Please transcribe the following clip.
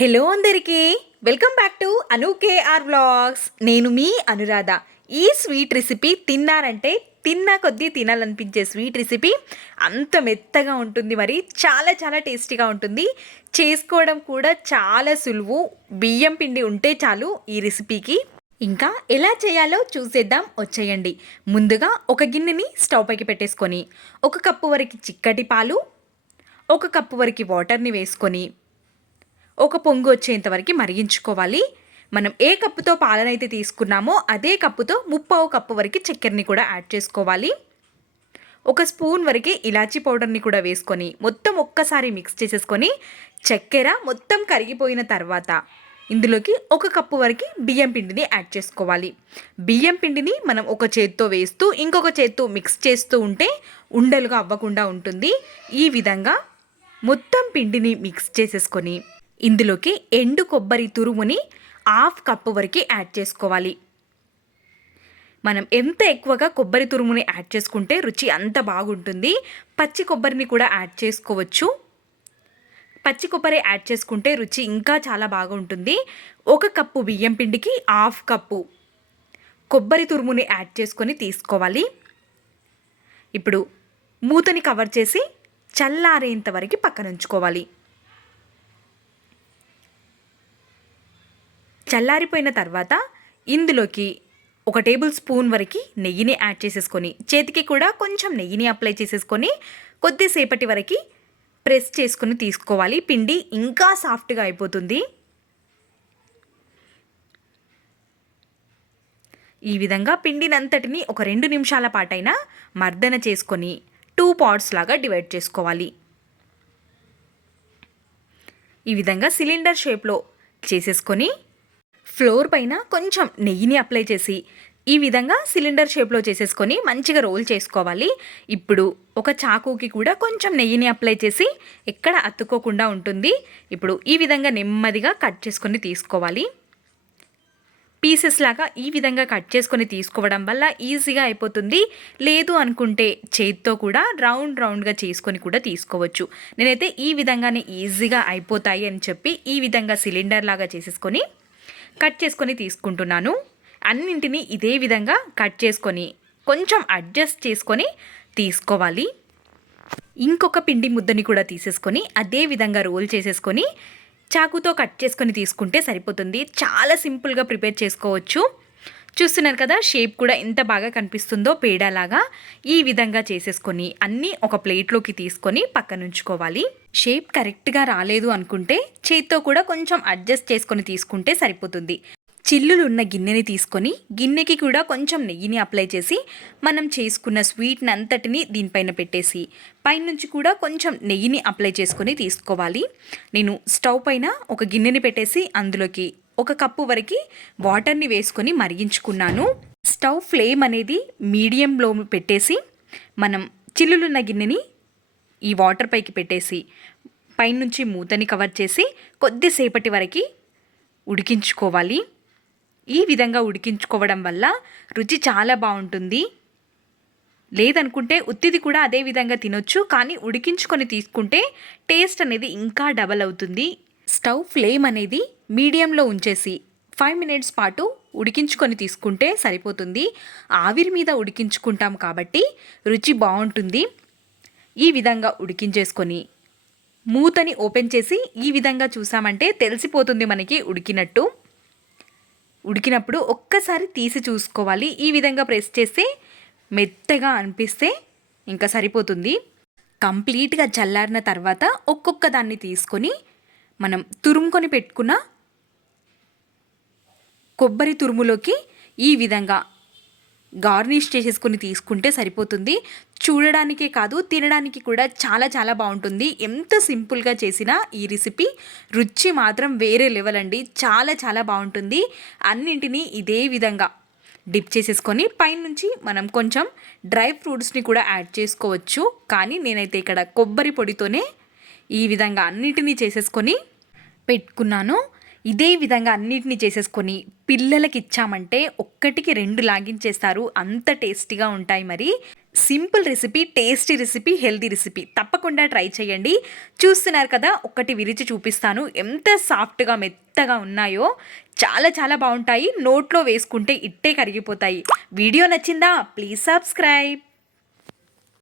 Hello అందరికీ welcome back to Anu KR vlogs. నేను మీ అనురాధ. ఈ స్వీట్ రెసిపీ తిన్నారంటే తిన్నా కొద్దీ తినాలనిపించే స్వీట్ రెసిపీ అంత మెత్తగా ఉంటుంది మరి చాలా చాలా టేస్టీగా ఉంటుంది. చేసుకోవడం కూడా చాలా సులువు బియ్యం పిండి ఉంటే చాలు ఈ రెసిపీకి. ఇంకా ఎలా చేయాలో చూసేద్దాం వచ్చేయండి. ముందుగా ఒక గిన్నెని స్టవ్ పైకి పెట్టేసుకొని ఒక కప్పు వరకు చిక్కటి పాలు ఒక కప్పు వరకు వాటర్ని వేసుకొని ఒక పొంగు వచ్చేంత వరకు మరిగించుకోవాలి. మనం ఏ కప్పుతో పాలనైతే తీసుకున్నామో అదే కప్పుతో ముప్పావు కప్పు వరకు చక్కెరని కూడా యాడ్ చేసుకోవాలి. ఒక స్పూన్ వరకు ఇలాచీ పౌడర్ని కూడా వేసుకొని మొత్తం ఒక్కసారి మిక్స్ చేసేసుకొని చక్కెర మొత్తం కరిగిపోయిన తర్వాత ఇందులోకి ఒక కప్పు వరకు బియ్యం పిండిని యాడ్ చేసుకోవాలి. బియ్యం పిండిని మనం ఒక చేత్తో వేస్తూ ఇంకొక చేత్తో మిక్స్ చేస్తూ ఉంటే ఉండలుగా అవ్వకుండా ఉంటుంది. ఈ విధంగా మొత్తం పిండిని మిక్స్ చేసేసుకొని ఇందులోకి ఎండు కొబ్బరి తురుముని హాఫ్ కప్పు వరకు యాడ్ చేసుకోవాలి. మనం ఎంత ఎక్కువగా కొబ్బరి తురుముని యాడ్ చేసుకుంటే రుచి అంత బాగుంటుంది. పచ్చి కొబ్బరిని కూడా యాడ్ చేసుకోవచ్చు. పచ్చి కొబ్బరి యాడ్ చేసుకుంటే రుచి ఇంకా చాలా బాగుంటుంది. ఒక కప్పు బియ్యం పిండికి హాఫ్ కప్పు కొబ్బరి తురుముని యాడ్ చేసుకొని తీసుకోవాలి. ఇప్పుడు మూతని కవర్ చేసి చల్లారేంత వరకు పక్కన చల్లారిపోయిన తర్వాత ఇందులోకి ఒక టేబుల్ స్పూన్ వరకు నెయ్యిని యాడ్ చేసేసుకొని చేతికి కూడా కొంచెం నెయ్యిని అప్లై చేసేసుకొని కొద్దిసేపటి వరకు ప్రెస్ చేసుకుని తీసుకోవాలి. పిండి ఇంకా సాఫ్ట్గా అయిపోతుంది. ఈ విధంగా పిండినంతటిని ఒక రెండు నిమిషాల పాటైనా మర్దన చేసుకొని టూ పార్ట్స్ లాగా డివైడ్ చేసుకోవాలి. ఈ విధంగా సిలిండర్ షేప్లో చేసేసుకొని ఫ్లోర్ పైన కొంచెం నెయ్యిని అప్లై చేసి ఈ విధంగా సిలిండర్ షేప్లో చేసేసుకొని మంచిగా రోల్ చేసుకోవాలి. ఇప్పుడు ఒక చాకుకి కూడా కొంచెం నెయ్యిని అప్లై చేసి ఎక్కడ అతుక్కోకుండా ఉంటుంది. ఇప్పుడు ఈ విధంగా నెమ్మదిగా కట్ చేసుకొని తీసుకోవాలి. పీసెస్ లాగా ఈ విధంగా కట్ చేసుకొని తీసుకోవడం వల్ల ఈజీగా అయిపోతుంది. లేదు అనుకుంటే చేతితో కూడా రౌండ్ రౌండ్గా చేసుకొని కూడా తీసుకోవచ్చు. నేనైతే ఈ విధంగానే ఈజీగా అయిపోతాయి అని చెప్పి ఈ విధంగా సిలిండర్ లాగా చేసేసుకొని కట్ చేసుకొని తీసుకుంటున్నాను. అన్నింటినీ ఇదే విధంగా కట్ చేసుకొని కొంచెం అడ్జస్ట్ చేసుకొని తీసుకోవాలి. ఇంకొక పిండి ముద్దని కూడా తీసేసుకొని అదే విధంగా రోల్ చేసేసుకొని చాకుతో కట్ చేసుకొని తీసుకుంటే సరిపోతుంది. చాలా సింపుల్గా ప్రిపేర్ చేసుకోవచ్చు. చూస్తున్నారు కదా షేప్ కూడా ఎంత బాగా కనిపిస్తుందో పేడలాగా ఈ విధంగా చేసేసుకొని అన్నీ ఒక ప్లేట్లోకి తీసుకొని పక్కన ఉంచుకోవాలి షేప్ కరెక్ట్గా రాలేదు అనుకుంటే చేత్తో కూడా కొంచెం అడ్జస్ట్ చేసుకొని తీసుకుంటే సరిపోతుంది. చిల్లులు ఉన్న గిన్నెని తీసుకొని గిన్నెకి కూడా కొంచెం నెయ్యిని అప్లై చేసి మనం చేసుకున్న స్వీట్ని అంతటిని దీనిపైన పెట్టేసి పైనుంచి కూడా కొంచెం నెయ్యిని అప్లై చేసుకొని తీసుకోవాలి. నేను స్టవ్ పైన ఒక గిన్నెని పెట్టేసి అందులోకి ఒక కప్పు వరకు వాటర్ని వేసుకొని మరిగించుకున్నాను. స్టవ్ ఫ్లేమ్ అనేది మీడియంలో పెట్టేసి మనం చిల్లులున్న గిన్నెని ఈ వాటర్ పైకి పెట్టేసి పైనుంచి మూతని కవర్ చేసి కొద్దిసేపటి వరకు ఉడికించుకోవాలి. ఈ విధంగా ఉడికించుకోవడం వల్ల రుచి చాలా బాగుంటుంది. లేదనుకుంటే ఉత్తిది కూడా అదే విధంగా తినొచ్చు కానీ ఉడికించుకొని తీసుకుంటే టేస్ట్ అనేది ఇంకా డబల్ అవుతుంది. స్టవ్ ఫ్లేమ్ అనేది మీడియంలో ఉంచేసి ఫైవ్ మినిట్స్ పాటు ఉడికించుకొని తీసుకుంటే సరిపోతుంది. ఆవిరి మీద ఉడికించుకుంటాం కాబట్టి రుచి బాగుంటుంది. ఈ విధంగా ఉడికించేసుకొని మూతని ఓపెన్ చేసి ఈ విధంగా చూసామంటే తెలిసిపోతుంది మనకి ఉడికినట్టు. ఉడికినప్పుడు ఒక్కసారి తీసి చూసుకోవాలి. ఈ విధంగా ప్రెస్ చేస్తే మెత్తగా అనిపిస్తే ఇంకా సరిపోతుంది. కంప్లీట్గా చల్లారిన తర్వాత ఒక్కొక్క దాన్ని తీసుకొని మనం తురుముకొని పెట్టుకున్న కొబ్బరి తురుములోకి ఈ విధంగా గార్నిష్ చేసేసుకొని తీసుకుంటే సరిపోతుంది. చూడడానికే కాదు తినడానికి కూడా చాలా చాలా బాగుంటుంది. ఎంత సింపుల్గా చేసినా ఈ రెసిపీ రుచి మాత్రం వేరే లెవెల్ అండి. చాలా చాలా బాగుంటుంది. అన్నింటినీ ఇదే విధంగా డిప్ చేసేసుకొని పైనుంచి మనం కొంచెం డ్రై ఫ్రూట్స్ని కూడా యాడ్ చేసుకోవచ్చు. కానీ నేనైతే ఇక్కడ కొబ్బరి పొడితోనే ఈ విధంగా అన్నిటినీ చేసేసుకొని పెట్టుకున్నాను. ఇదే విధంగా అన్నిటినీ చేసేసుకొని పిల్లలకి ఇచ్చామంటే ఒక్కటికి రెండు లాగించేస్తారు. అంత టేస్టీగా ఉంటాయి మరి. Simple recipe tasty recipe healthy recipe. తప్పకుండా ట్రై చేయండి. చూస్తున్నారు కదా ఒక్కటి విరిచి చూపిస్తాను. ఎంత సాఫ్ట్గా మెత్తగా ఉన్నాయో. చాలా చాలా బాగుంటాయి. నోట్లో వేసుకుంటే ఇట్టే కరిగిపోతాయి. వీడియో నచ్చిందా? Please subscribe.